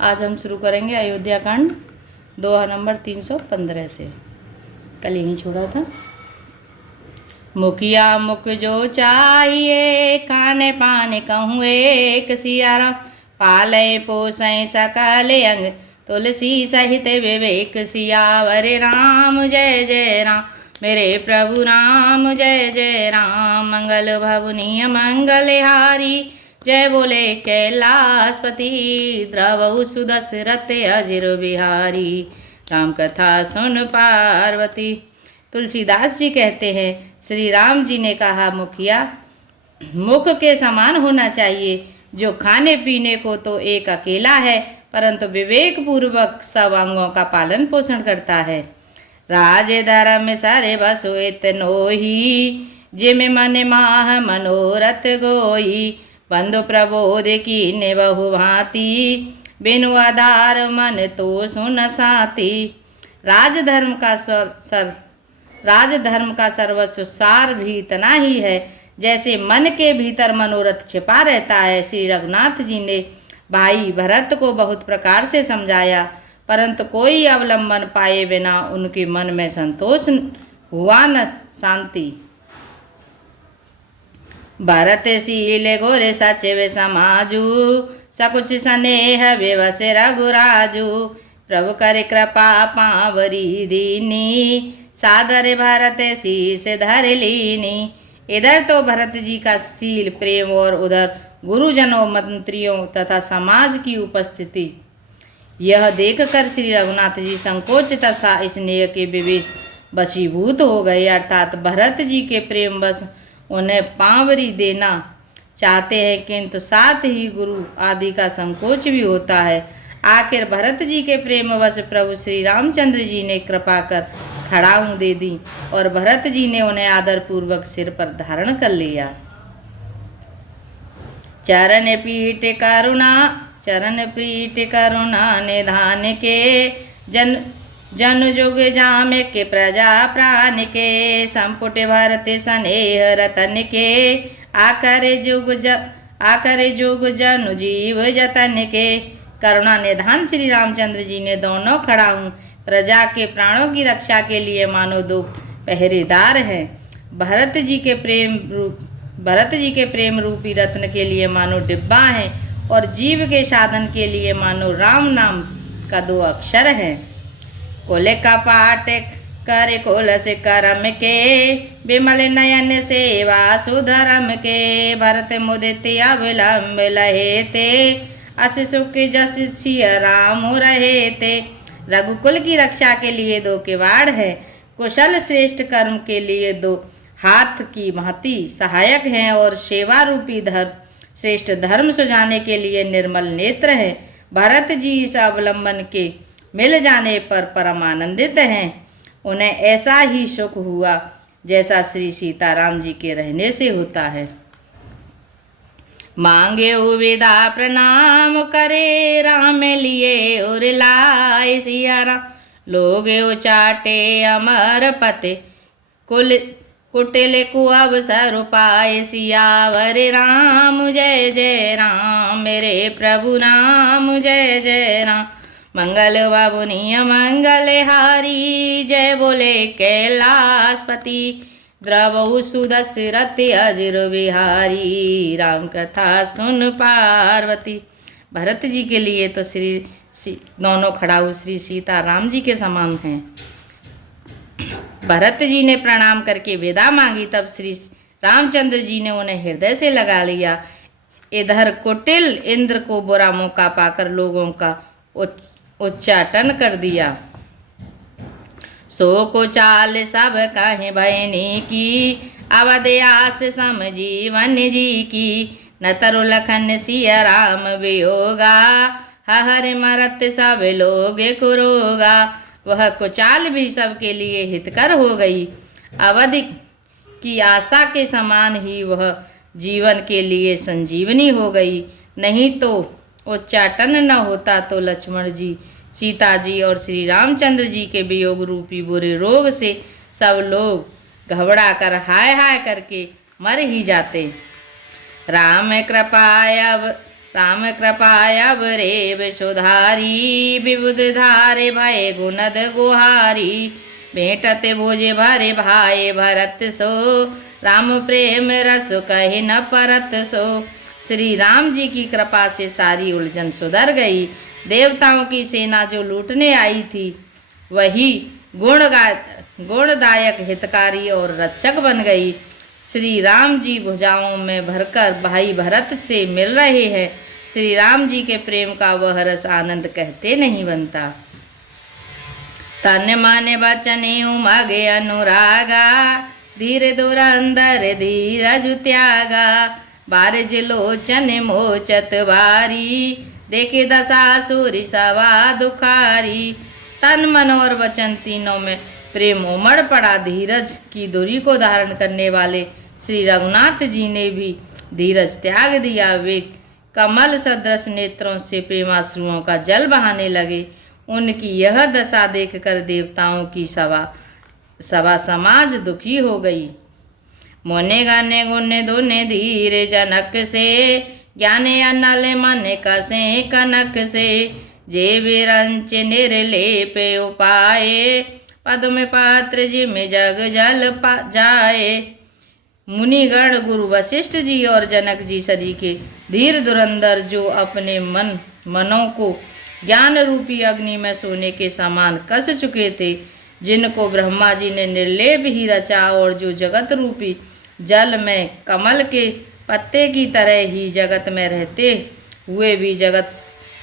आज हम शुरू करेंगे अयोध्या कांड दोहा नंबर 315 से। कल यहीं छोड़ा था। मुखिया मुख जो चाहिए, खाने पाने कहूँ एक सियाराम, पाले पोसें सकल अंग, तुलसी सहित विवेक सियावर राम। जय जय राम मेरे प्रभु राम, जय जय राम। मंगल भवनीय मंगल हारी, जय बोले कैलाशपति, द्रवहु सुदशरथ अजिर बिहारी, राम कथा सुन पार्वती। तुलसीदास जी कहते हैं, श्री राम जी ने कहा मुखिया मुख के समान होना चाहिए, जो खाने पीने को तो एक अकेला है, परंतु विवेक पूर्वक सब अंगों का पालन पोषण करता है। राज धर्म सारे बसो इतनोही, जिम मन माह मनोरथ गोई, बंधु प्रबोध की ने बहु भांति, बिनु आधार मन तो सुन साती। राजधर्म का सर्वस्व सार भी इतना ही है, जैसे मन के भीतर मनोरथ छिपा रहता है। श्री रघुनाथ जी ने भाई भरत को बहुत प्रकार से समझाया, परंतु कोई अवलंबन पाए बिना उनके मन में संतोष हुआ न शांति। भरत शील गोरे सचिव समाजू, सकुच स्नेह विवश रघुराजू, प्रभु कर कृपा पावरी दीनी, सादर भरत शीस धर लीनी। इधर तो भरत जी का शील प्रेम और उधर गुरुजनों मंत्रियों तथा समाज की उपस्थिति, यह देखकर श्री रघुनाथ जी संकोच तथा स्नेह के विवेश वशीभूत हो गए, अर्थात भरत जी के प्रेम बस उन्हें पावरी देना चाहते हैं, किंतु साथ ही गुरु आदि का संकोच भी होता है। आखिर भरत जी के प्रेमवश प्रभु श्री रामचंद्र जी ने कृपा कर खड़ाऊं दे दी और भरत जी ने उन्हें आदर पूर्वक सिर पर धारण कर लिया। चरण पीठ करुणा निधान के, जन जुग जाम के प्रजा प्राण के, संपुट भरत स्नेह रतन के, आकर जुग जन जीव जतन के। करुणा निधान श्री रामचंद्र जी ने दोनों खड़ाऊं प्रजा के प्राणों की रक्षा के लिए मानो दो पहरेदार हैं। भरत जी के प्रेम रूपी रत्न के लिए मानो डिब्बा हैं, और जीव के साधन के लिए मानो राम नाम का 2 अक्षर है। कुल कपाट कर कुलस करम के, विमल नयन सेवा सुधर्म के, भरत मुदित अविलंब लहे ते, अस सुख जस सिया राम रहे ते। रघुकुल की रक्षा के लिए 2 किवाड़ है, कुशल श्रेष्ठ कर्म के लिए 2 हाथ की भांति सहायक हैं, और सेवा रूपी श्रेष्ठ धर्म सुझाने के लिए निर्मल नेत्र हैं। भरत जी इस अवलंबन के मिल जाने पर परम आनंदित हैं। उन्हें ऐसा ही सुख हुआ जैसा श्री सीताराम जी के रहने से होता है। मांगे विदा प्रणाम करे, राम लिए और लाए सिया राम, लोग उचाटे अमर पते, कुटिल को अवसर पाए, सियावर राम। जय जय राम मेरे प्रभु राम, जय जय राम। मंगल बाबुनिय मंगल हारी, जय बोले कैलाशपति, द्रवहु सुदशरथ अजिर बिहारी, राम कथा सुन पार्वती। भरत जी के लिए तो दोनों खड़ाऊ श्री सीताराम जी के समान हैं। भरत जी ने प्रणाम करके विदा मांगी, तब श्री रामचंद्र जी ने उन्हें हृदय से लगा लिया। इधर कुटिल इंद्र को बुरा मौका पाकर लोगों का उच्चाटन कर दिया। सो को चाल सब कहे भयनी की, अवध आस सम जीवन जी की, न तरु लखन सिया राम वियोगा, हर मरत सब लोग कुरोगा। वह कुचाल भी सबके लिए हितकर हो गई। अवध की आशा के समान ही वह जीवन के लिए संजीवनी हो गई। नहीं तो उच्चाटन न होता तो लक्ष्मण जी, सीता जी और श्री रामचंद्र जी के वियोग रूपी बुरे रोग से सब लोग घबरा कर हाय हाय करके मर ही जाते। राम कृपाय राम कृपा अब रेव सुधारी, विबुध धारे भय गुणद गुहारी। भेंटत भोजे भरे भाई भरत सो, राम प्रेम रस कहे न परत सो। श्री राम जी की कृपा से सारी उलझन सुधर गई। देवताओं की सेना जो लूटने आई थी वही गुणदायक हितकारी और रक्षक बन गई। श्री राम जी भुजाओं में भरकर भाई भरत से मिल रहे हैं। श्री राम जी के प्रेम का वह रस आनंद कहते नहीं बनता। तन मन बचन उमगे अनुरागा, धीरे दुरंदर धीरज त्यागा। बारज लोचन मोचत बारी, देखे दशा सूरी सवा दुखारी। तन मन और वचन तीनों में प्रेम उमड़ पड़ा। धीरज की दूरी को धारण करने वाले श्री रघुनाथ जी ने भी धीरज त्याग दिया। वे कमल सदृश नेत्रों से प्रेमाश्रुओं का जल बहाने लगे। उनकी यह दशा देखकर देवताओं की सभा समाज दुखी हो गई। मोने गाने गुने दोने धीरे जनक से, ज्ञाने अनल मन कसे कनक से। जे विरंच निर्लेप उपाये, पद्म पात्र जिम जग जल जाए। मुनिगण गुरु वशिष्ठ जी और जनक जी सरीखे धीर धुरंधर जो अपने मनों को ज्ञान रूपी अग्नि में सोने के समान कस चुके थे, जिनको ब्रह्मा जी ने निर्लेप ही रचा और जो जगत रूपी जल में कमल के पत्ते की तरह ही जगत में रहते हुए भी जगत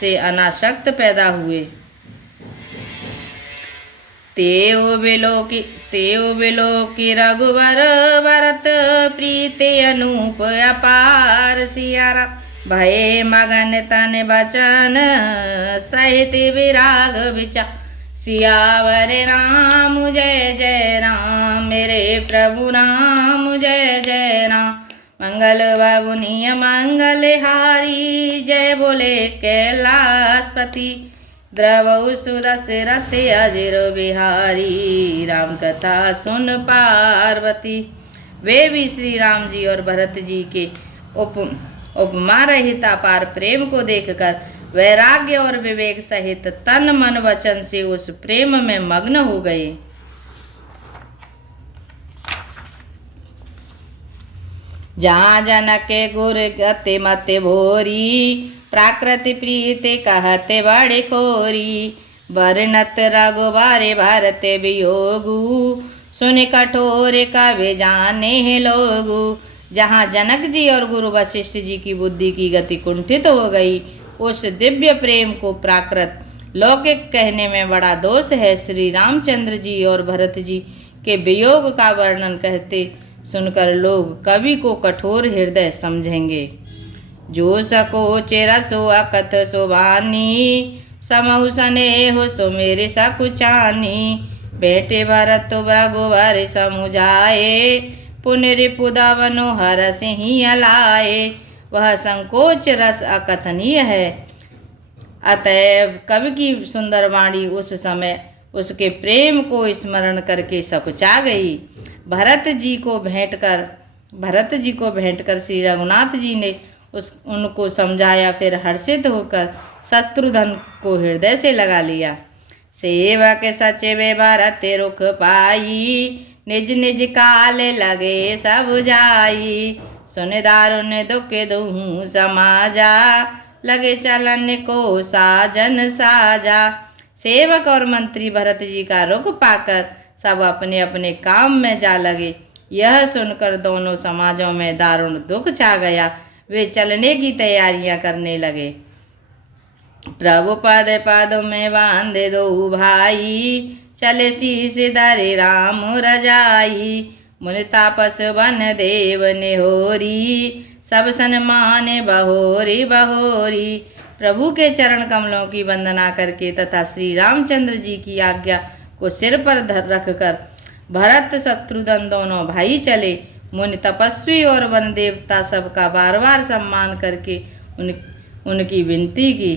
से अनासक्त पैदा हुए। तेओ बिलो की रघुवर भरत, प्रीति अनूप अपार। सियारा भय मगन तन बचन, सहित विराग विचार। सियावर राम जय जय राम, मेरे प्रभु राम जय जय राम। मंगल बगुनिय मंगल हारी, जय बोले कैलाशपति। द्रवहु सुदशरथ अजिर बिहारी, राम कथा सुन पार्वती। वे भी श्री राम जी और भरत जी के उपमा रहित अपार प्रेम को देखकर वैराग्य और विवेक सहित तन मन वचन से उस प्रेम में मग्न हो गए। जहाँ जनक गुर गति मत भोरी, प्राकृति प्रीति कहते बड़े खोरी। वर्णत रघुबर भरत वियोगु, सुन कठोर कवि जाने लोगु। जहाँ जनक जी और गुरु वशिष्ठ जी की बुद्धि की गति कुंठित हो गई, उस दिव्य प्रेम को प्राकृत लौकिक कहने में बड़ा दोष है। श्री रामचंद्र जी और भरत जी के वियोग का वर्णन कहते सुनकर लोग कवि को कठोर हृदय समझेंगे। जो सकोच रसो अकथ सुबानी, समहु स्नेह सो मेरे सकुचानी। बेटे भरत रघुवर समुझाए, पुनरिपुदावनो हरस ही अलाए। वह संकोच रस अकथनीय है, अतएव कवि की सुंदर वाणी उस समय उसके प्रेम को स्मरण करके सकुचा गई। भरत जी को भेंट कर श्री रघुनाथ जी ने उनको समझाया। फिर हर्षित होकर शत्रुघ्न को हृदय से लगा लिया। सेवक सचिव भरत रुख पाई, निज निज काल लगे सब जाई। सुन दारुण दुख दुहु समाजा, लगे चलन को साजन साजा। सेवक और मंत्री भरत जी का रुख पाकर सब अपने अपने काम में जा लगे। यह सुनकर दोनों समाजों में दारुण दुख छा गया। वे चलने की तैयारियां करने लगे। प्रभु पद पद में बांधे दो भाई, चले शीश धरे राम रजाई। मुनि तापस वन देव निहोरी, सब सन्मान बहोरी बहोरी। प्रभु के चरण कमलों की वंदना करके तथा श्री रामचंद्र जी की आज्ञा को सिर पर रख कर भरत शत्रुघ्न दोनों भाई चले। मुनि तपस्वी और वन देवता सबका बार बार सम्मान करके उनकी विनती की।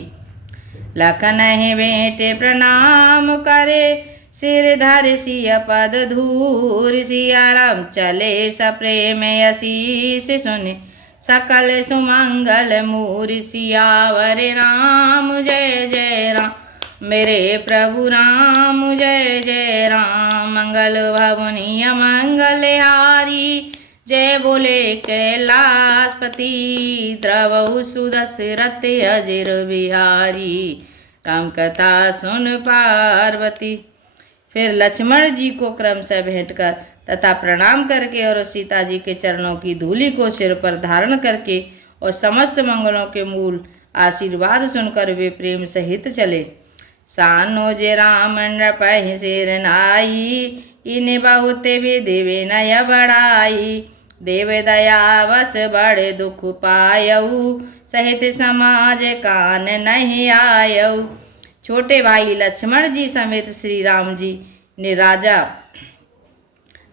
लखन ही बेटे प्रणाम करे, सिर धर सिय पद धूर। सिया राम चले सप्रेम आशीष सुने, सकल सुमंगल मूरि सियावर राम। जय जय राम मेरे प्रभु राम। जय जय राम मंगल भवनीय मंगल हारी। जय बोले कैलाशपति द्रवहु सुदशरथ अजिर बिहारी। राम कथा सुन पार्वती। फिर लक्ष्मण जी को क्रमशः भेंट कर तथा प्रणाम करके और सीता जी के चरणों की धूलि को सिर पर धारण करके और समस्त मंगलों के मूल आशीर्वाद सुनकर वे प्रेम सहित चले। सानो जे राम नृपहि सिर नाई। इन्हें बहुत विधि विनय बढ़ाई। देव दया वस बड़े दुख पायऊ। सहित समाज कान नहीं आयऊ। छोटे भाई लक्ष्मण जी समेत श्री राम जी ने राजा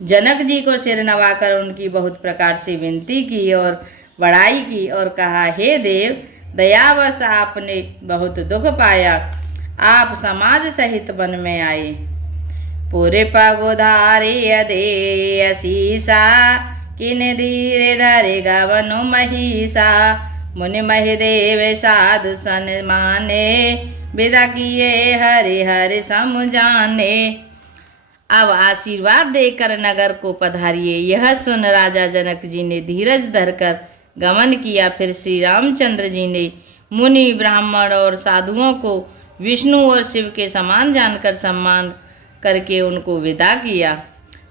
जनक जी को सिर नवाकर उनकी बहुत प्रकार से विनती की और बड़ाई की और कहा, हे देव, दयावश आपने बहुत दुख पाया। आप समाज सहित वन में आए। पूरे पगोधारे अदे असीसा। किन धीरे धरे गवनु महिषा। मुनि महिदेव साधु सन माने। विदा किए हरि हरि समझाने। अब आशीर्वाद देकर नगर को पधारिए। यह सुन राजा जनक जी ने धीरज धरकर गमन किया। फिर श्री रामचंद्र जी ने मुनि ब्राह्मण और साधुओं को विष्णु और शिव के समान जानकर सम्मान करके उनको विदा किया।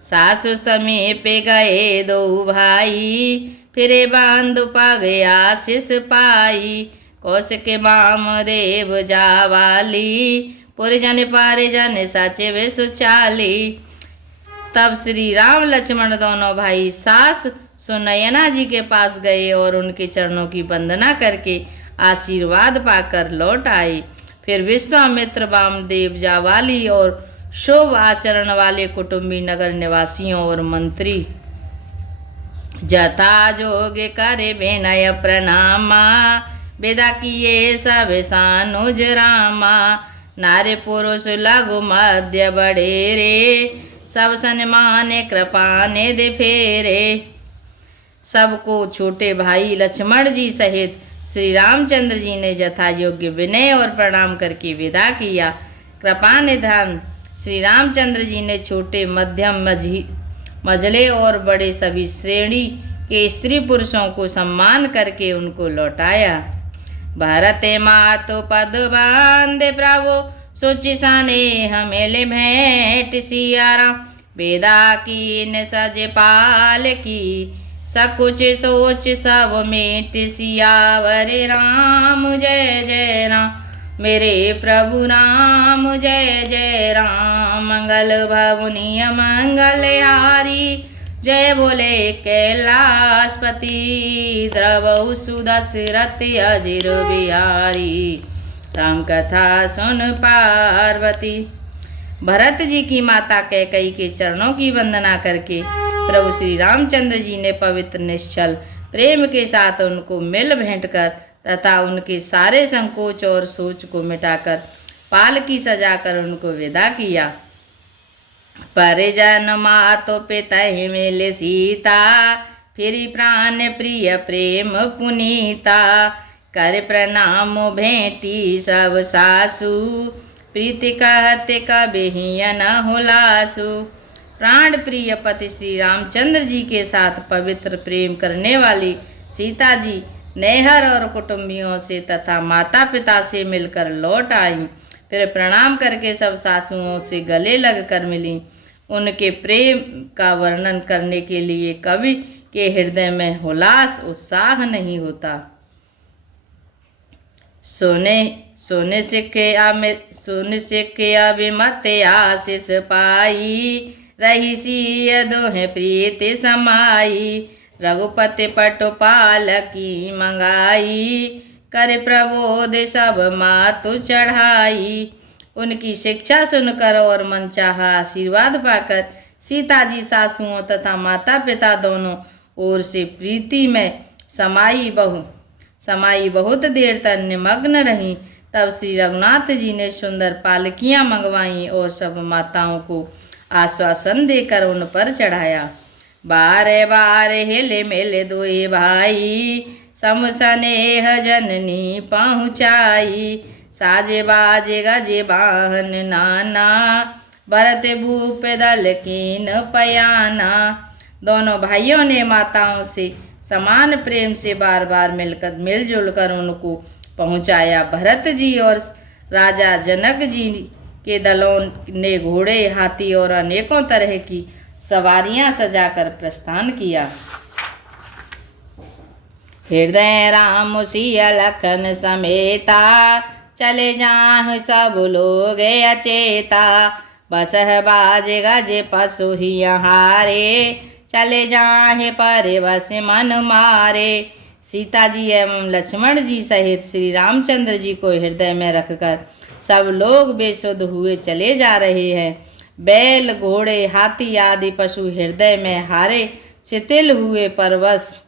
सासु समीप गए दो भाई। फिरे बांधु पग आशीष पाई। कौशिक बाम देव जावाली। पुरजन पारिजन साचे वे सुचाली। तब श्री राम लक्ष्मण दोनों भाई सास सुनयना जी के पास गए और उनके चरणों की वंदना करके आशीर्वाद पाकर लौट आए। फिर विश्वामित्र वामदेव जावाली और शुभ आचरण वाले कुटुंबी नगर निवासियों और मंत्री जथा जोग करे विनय प्रणामा। विदा किए सब सानुज रामा। नारे पुरुष लघु मध्य बड़ेरे। सब सन्मान कृपा ने दे फेरे। सबको छोटे भाई लक्ष्मण जी सहित श्री रामचंद्र जी ने यथा योग्य विनय और प्रणाम करके विदा किया। कृपा निधान श्री रामचंद्र जी ने छोटे मध्यम मझले और बड़े सभी श्रेणी के स्त्री पुरुषों को सम्मान करके उनको लौटाया। भरत मातु पद बांधे प्रभु। सोचि साने हमेले भेंट सियारा। बेदा की न सज पाल की। सकुच सोच सब मेट सियावर राम। जय जय राम मेरे प्रभु राम। जय जय राम मंगल भवनीय मंगल हारी। जय बोले कैलाशपति द्रवहु सुदशरथ अजिर बिहारी। राम कथा सुन पार्वती। भरत जी की माता कैकेयी के चरणों की वंदना करके प्रभु श्री रामचंद्र जी ने पवित्र निश्चल प्रेम के साथ उनको मिल भेंट कर तथा उनके सारे संकोच और सोच को मिटाकर पालकी सजाकर उनको विदा किया। परिजन मातो पिता मिले सीता। फिर प्राण प्रिय प्रेम पुनीता। कर प्रणाम भेंटी सब सासु। प्रीति कहते कबहिय न हुलासु। प्राण प्रिय पति श्री रामचंद्र जी के साथ पवित्र प्रेम करने वाली सीता जी नैहर और कुटुंबियों से तथा माता पिता से मिलकर लौट आई। फिर प्रणाम करके सब सासुओं से गले लगकर मिली। उनके प्रेम का वर्णन करने के लिए कवि के हृदय में हुलास उत्साह नहीं होता। सोने सिक्के अभिमत आशीष पाई। रही सिय दोहे प्रीति समाई। रघुपति पटुपाल की मंगाई। कर प्रबोध सब मातु चढ़ाई। उनकी शिक्षा सुनकर और मनचाहा आशीर्वाद पाकर सीता जी सासुओं तथा माता पिता दोनों ओर से प्रीति में समाई बहुत देर तक निमग्न रहीं। तब श्री रघुनाथ जी ने सुंदर पालकियां मंगवाईं और सब माताओं को आश्वासन देकर उन पर चढ़ाया। बारे बारे हिले मिल दुई भाई, सम स्नेह जननी पहुँचाई। साजे बाजे गजे बाहन नाना, भरत भूप दल कीन पयाना। दोनों भाइयों ने माताओं से समान प्रेम से बार बार मिलजुल कर उनको पहुंचाया। भरत जी और राजा जनक जी के दलों ने घोड़े, हाथी और अनेकों तरह की सवारियां सजाकर प्रस्थान किया। हृदय राम सिया लखन समेता, चले जाह सब लोग अचेता। बसह बाज गज पशु ही हारे, चले जाहे परिवश मन मारे। सीता जी एवं लक्ष्मण जी सहित श्री रामचंद्र जी को हृदय में रखकर सब लोग बेसुध हुए चले जा रहे हैं। बैल, घोड़े, हाथी आदि पशु हृदय में हारे शिथिल हुए परवश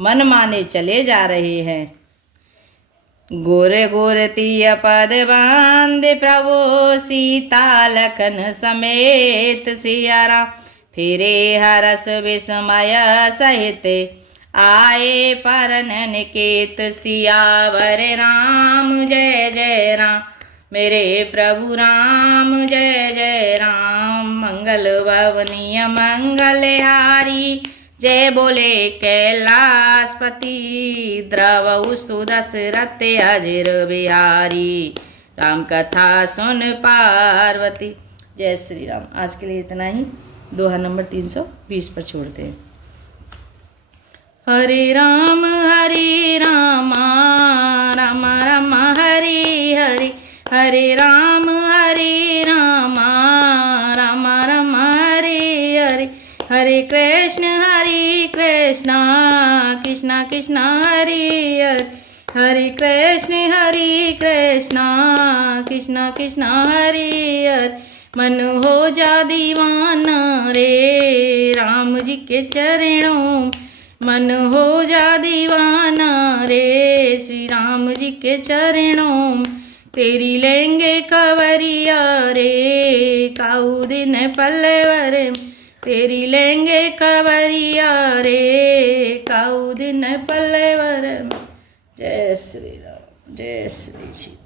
मन माने चले जा रहे हैं। गोरे गोरे तीय पद बांधे प्रभु, सीता लखन समेत सिया राम। फिरे हरस विस्मय सहित, आए परन निकेत। सियावर राम जय जय राम, मेरे प्रभु राम जय जय राम। मंगल भवनीय मंगलहारी, जय बोले कैलाशपति। द्रवहु सुदशरथ अजिर बिहारी, राम कथा सुन पार्वती। जय श्री राम। आज के लिए इतना ही। दोहा नंबर 320 पर छोड़ते हैं। हरे राम राम राम हरे हरे, हरे राम राम राम हरे हरे। हरे कृष्ण कृष्ण कृष्ण हरे हरे, हरे कृष्ण कृष्ण कृष्ण हरे हरे। मन हो जा दीवाना रे राम जी के चरणों, मन हो जा दीवाना रे श्री राम जी के चरणों। तेरी लेंगे कवरिया रे काऊ दिन पल्लवर, तेरी लेंगे कवरिया रे काऊ दिन पल्लवर। जय श्री राम, जय श्री श्री।